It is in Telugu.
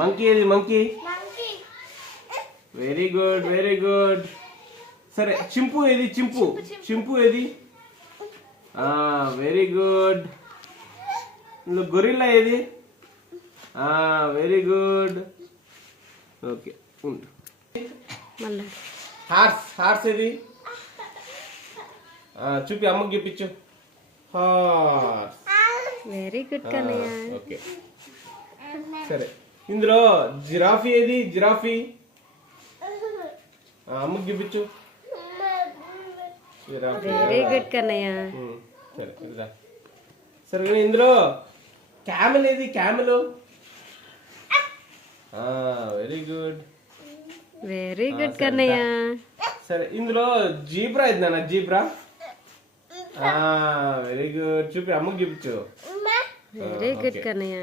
మంకీ ఏది monkey? Very good very good. సరే చింపు ఏది? చింపు చింపు ఏది? Very good. గొరిల్లా ఏది? Very good. Okay horse horse ఏది? చూపి అమ్మకి చూపించు. Horse. Very good Kannayya. Okay సరే ఇందులో జిరాఫీ ఏది? జిరాఫీ అమ్మకి చూపించు. Very good Kannayya. సరే సరే ఇందులో క్యామెల్ ఏది? Camel. Very good very good Kannayya. సరే ఇందులో జీబ్రా ఏది నాన్న? జీబ్రా. Very good. చూపి అమ్మకి చూపించు. Very good Kannayya.